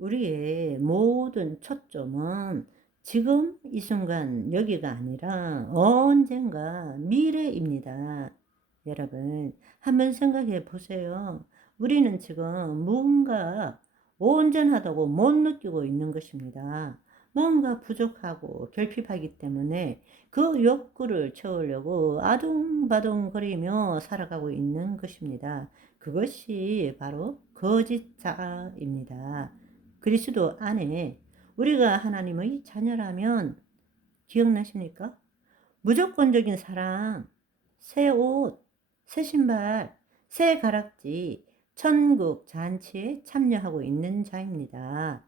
우리의 모든 초점은 지금 이 순간 여기가 아니라 언젠가 미래입니다. 여러분, 한번 생각해 보세요. 우리는 지금 무언가 온전하다고 못 느끼고 있는 것입니다. 뭔가 부족하고 결핍하기 때문에 그 욕구를 채우려고 아둥바둥거리며 살아가고 있는 것입니다. 그것이 바로 거짓자입니다. 그리스도 안에 우리가 하나님의 자녀라면 기억나십니까? 무조건적인 사랑, 새 옷, 새 신발, 새 가락지, 천국 잔치에 참여하고 있는 자입니다.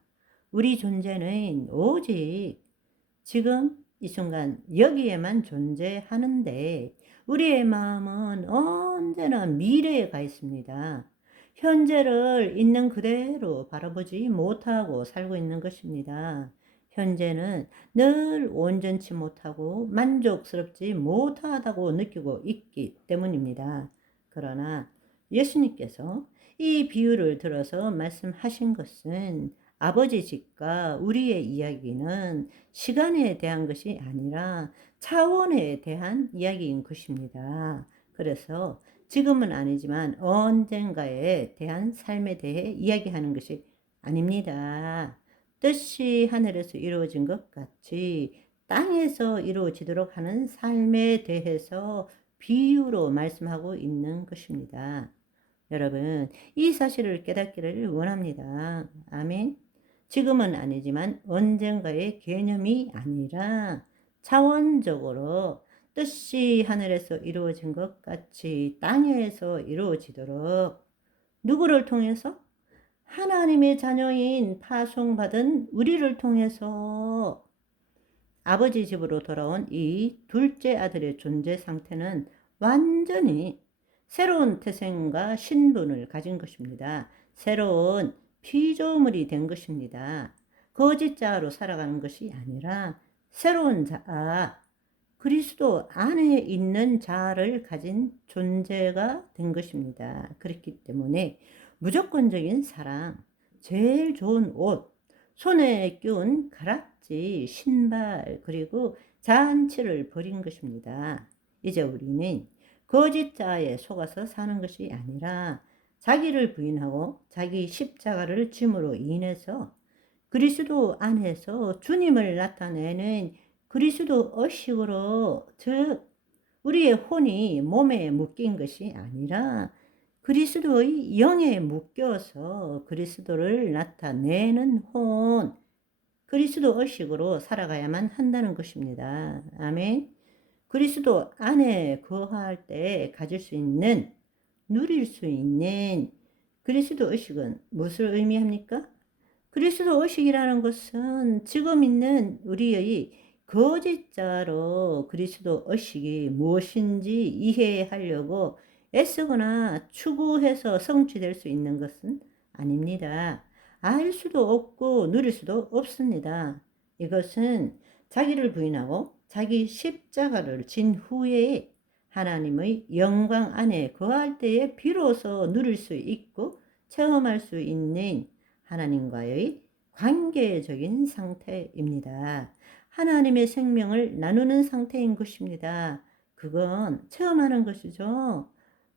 우리 존재는 오직 지금 이 순간 여기에만 존재하는데 우리의 마음은 언제나 미래에 가 있습니다. 현재를 있는 그대로 바라보지 못하고 살고 있는 것입니다. 현재는 늘 온전치 못하고 만족스럽지 못하다고 느끼고 있기 때문입니다. 그러나 예수님께서 이 비유를 들어서 말씀하신 것은 아버지 집과 우리의 이야기는 시간에 대한 것이 아니라 차원에 대한 이야기인 것입니다. 그래서 지금은 아니지만 언젠가에 대한 삶에 대해 이야기하는 것이 아닙니다. 뜻이 하늘에서 이루어진 것 같이 땅에서 이루어지도록 하는 삶에 대해서 비유로 말씀하고 있는 것입니다. 여러분, 이 사실을 깨닫기를 원합니다. 아멘. 지금은 아니지만 언젠가의 개념이 아니라 차원적으로 뜻이 하늘에서 이루어진 것 같이 땅에서 이루어지도록 누구를 통해서? 하나님의 자녀인 파송받은 우리를 통해서 아버지 집으로 돌아온 이 둘째 아들의 존재 상태는 완전히 새로운 태생과 신분을 가진 것입니다. 새로운 피조물이 된 것입니다. 거짓자로 살아가는 것이 아니라 새로운 자, 그리스도 안에 있는 자를 가진 존재가 된 것입니다. 그렇기 때문에 무조건적인 사랑, 제일 좋은 옷, 손에 끼운 가락지, 신발, 그리고 잔치를 버린 것입니다. 이제 우리는 거짓자에 속아서 사는 것이 아니라 자기를 부인하고 자기 십자가를 짐으로 인해서 그리스도 안에서 주님을 나타내는 그리스도 의식으로, 즉 우리의 혼이 몸에 묶인 것이 아니라 그리스도의 영에 묶여서 그리스도를 나타내는 혼, 그리스도 의식으로 살아가야만 한다는 것입니다. 아멘. 그리스도 안에 거할 때 가질 수 있는, 누릴 수 있는 그리스도 의식은 무엇을 의미합니까? 그리스도 의식이라는 것은 지금 있는 우리의 거짓자로 그리스도 의식이 무엇인지 이해하려고 애쓰거나 추구해서 성취될 수 있는 것은 아닙니다. 알 수도 없고 누릴 수도 없습니다. 이것은 자기를 부인하고 자기 십자가를 진 후에 하나님의 영광 안에 거할 때에 비로소 누릴 수 있고 체험할 수 있는 하나님과의 관계적인 상태입니다. 하나님의 생명을 나누는 상태인 것입니다. 그건 체험하는 것이죠.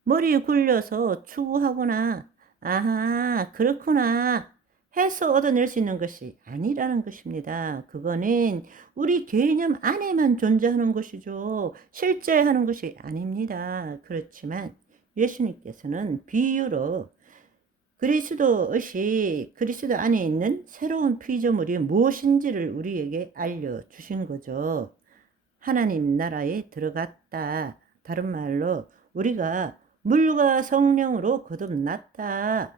머리 굴려서 추구하거나 아하 그렇구나 해서 얻어낼 수 있는 것이 아니라는 것입니다. 그거는 우리 개념 안에만 존재하는 것이죠. 실제 하는 것이 아닙니다. 그렇지만 예수님께서는 비유로 그리스도 의식, 그리스도 안에 있는 새로운 피조물이 무엇인지를 우리에게 알려주신 거죠. 하나님 나라에 들어갔다. 다른 말로 우리가 물과 성령으로 거듭났다.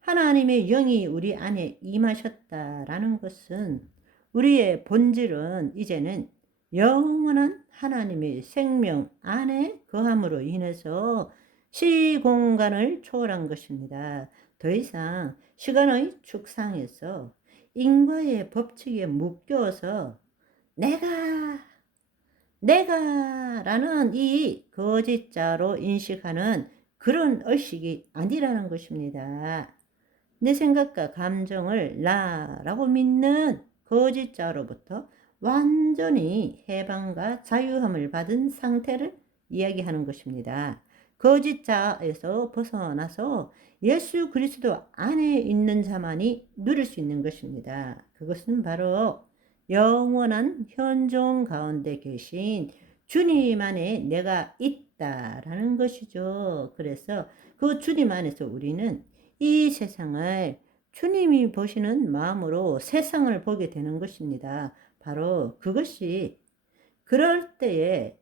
하나님의 영이 우리 안에 임하셨다라는 것은 우리의 본질은 이제는 영원한 하나님의 생명 안에 거함으로 인해서 시공간을 초월한 것입니다. 더 이상 시간의 축상에서 인과의 법칙에 묶여서 내가라는 이 거짓자로 인식하는 그런 의식이 아니라는 것입니다. 내 생각과 감정을 나라고 믿는 거짓자로부터 완전히 해방과 자유함을 받은 상태를 이야기하는 것입니다. 거짓자에서 벗어나서 예수 그리스도 안에 있는 자만이 누릴 수 있는 것입니다. 그것은 바로 영원한 현존 가운데 계신 주님 안에 내가 있다라는 것이죠. 그래서 그 주님 안에서 우리는 이 세상을 주님이 보시는 마음으로 세상을 보게 되는 것입니다. 바로 그것이 그럴 때에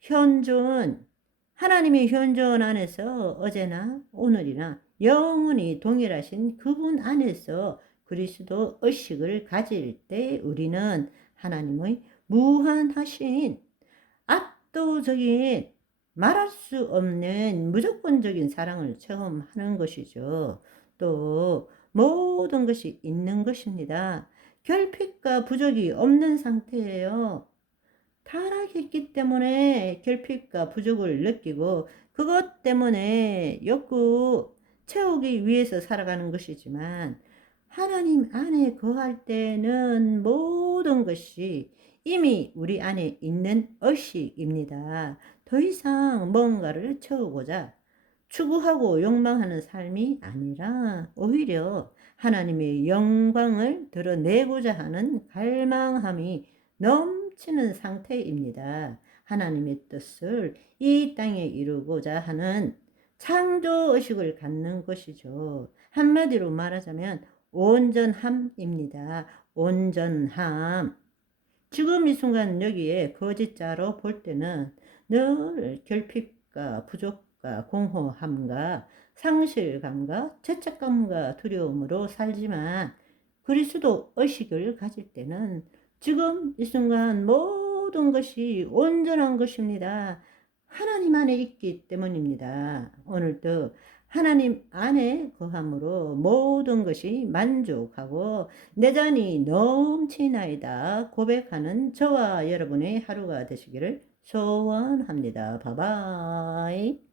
현존, 하나님의 현존 안에서 어제나 오늘이나 영원히 동일하신 그분 안에서 그리스도 의식을 가질 때 우리는 하나님의 무한하신 압도적인 말할 수 없는 무조건적인 사랑을 체험하는 것이죠. 또 모든 것이 있는 것입니다. 결핍과 부족이 없는 상태예요. 타락했기 때문에 결핍과 부족을 느끼고 그것 때문에 욕구 채우기 위해서 살아가는 것이지만 하나님 안에 거할 때는 모든 것이 이미 우리 안에 있는 의식입니다. 더 이상 뭔가를 채우고자 추구하고 욕망하는 삶이 아니라 오히려 하나님의 영광을 드러내고자 하는 갈망함이 넘치는 상태입니다. 하나님의 뜻을 이 땅에 이루고자 하는 창조의식을 갖는 것이죠. 한마디로 말하자면 온전함입니다. 온전함. 지금 이 순간 여기에 거짓자로 볼 때는 늘 결핍과 부족과 공허함과 상실감과 죄책감과 두려움으로 살지만 그리스도 의식을 가질 때는 지금 이 순간 모든 것이 온전한 것입니다. 하나님 안에 있기 때문입니다. 오늘도 하나님 안에 거함으로 모든 것이 만족하고 내 잔이 넘치나이다 고백하는 저와 여러분의 하루가 되시기를 소원합니다. 바이바이.